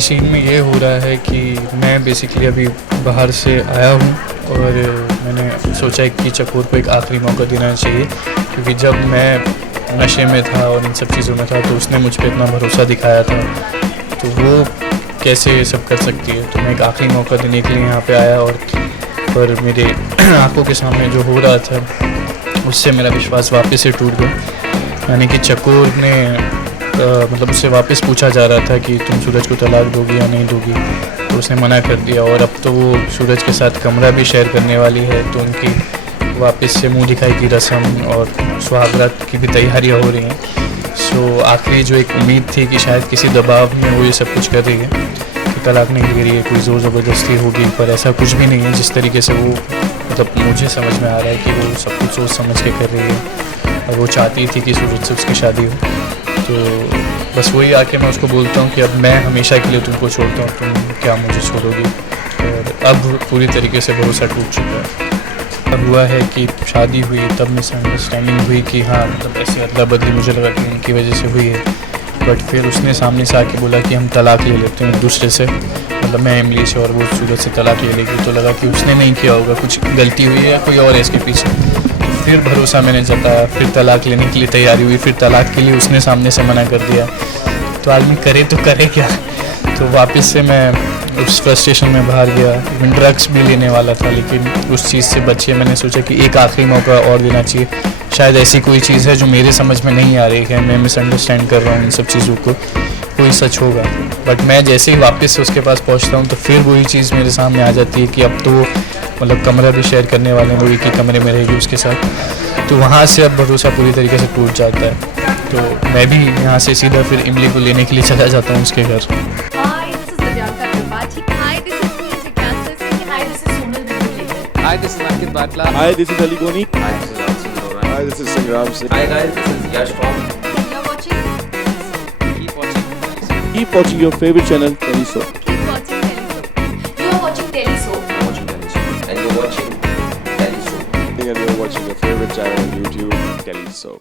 अभी सीन में ये हो रहा है कि मैं बेसिकली अभी बाहर से आया हूँ और मैंने सोचा कि चकोर को एक आखिरी मौका देना चाहिए, क्योंकि जब मैं नशे में था और इन सब चीज़ों में था तो उसने मुझ पर इतना भरोसा दिखाया था, तो वो कैसे ये सब कर सकती है। तो मैं एक आखिरी मौका देने के लिए यहाँ पे आया, और पर मेरे आंखों के सामने जो हो रहा था उससे मेरा विश्वास वापस से टूट गया। यानी कि चकोर ने मतलब उससे वापस पूछा जा रहा था कि तुम सूरज को तलाक दोगी या नहीं दोगी, तो उसने मना कर दिया, और अब तो वो सूरज के साथ कमरा भी शेयर करने वाली है, तो उनकी वापस से मुंह दिखाई की रस्म और सुहागरात की भी तैयारियां हो रही हैं। सो आखिरी जो एक उम्मीद थी कि शायद किसी दबाव में वो ये सब कुछ कर रही है, कि तलाक नहीं दे रही है, कोई ज़ोर ज़बरदस्ती होगी, पर ऐसा कुछ भी नहीं है। जिस तरीके से वो मतलब मुझे समझ में आ रहा है कि वो सब कुछ सोच समझ के कर रही है, और वो चाहती थी कि सूरज से उसकी शादी हो। तो बस वही आके मैं उसको बोलता हूँ कि अब मैं हमेशा के लिए तुमको छोड़ता हूँ, तुम क्या मुझे छोड़ोगी। और अब पूरी तरीके से भरोसा टूट चुका है। अब हुआ है कि शादी हुई तब मिसअंडरस्टैंडिंग हुई कि हाँ मतलब ऐसे अदला बदली मुझे लगा कि उनकी वजह से हुई है, बट फिर उसने सामने से आके बोला कि हम तलाक ले लेते हैं एक दूसरे से, मतलब मैं इमली से और वो सूरज से तलाक ले लेगी। तो लगा कि उसने नहीं किया होगा, कुछ गलती हुई है या कोई और है इसके पीछे। फिर भरोसा मैंने जताया, फिर तलाक लेने के लिए तैयारी हुई, फिर तलाक के लिए उसने सामने से मना कर दिया। तो आदमी करे तो करे क्या। तो वापस से मैं उस फ्रस्ट्रेशन में बाहर गया, इवन ड्रग्स भी लेने वाला था, लेकिन उस चीज़ से बचे। मैंने सोचा कि एक आखिरी मौका और देना चाहिए, शायद ऐसी कोई चीज़ है जो मेरे समझ में नहीं आ रही है, मैं मिसअंडरस्टैंड कर रहा हूँ इन सब चीज़ों को, कोई सच होगा। बट मैं जैसे ही वापस से उसके पास पहुँचता हूँ तो फिर वही चीज़ मेरे सामने आ जाती है कि अब तो मतलब कमरा भी शेयर करने वाले हैं, वो एक ही कमरे में रहेगी उसके साथ। तो वहाँ से अब भरोसा पूरी तरीके से टूट जाता है। तो मैं भी यहाँ से सीधा फिर इमली को लेने के लिए चला जाता हूँ उसके घर। Hi, this is Ankit Batla. Hi, this is Ali Goni. Hi, this is Anshul Doran. Hi, this is Sangram Singh. Hi guys, this is Yash from. You're watching. Keep watching. Keep watching your favorite channel, Teleso. Keep watching Telesoap. You're watching Telesoap. I'm watching Telesoap. And you're watching Telesoap. And you're watching your favorite channel on YouTube, Teleso.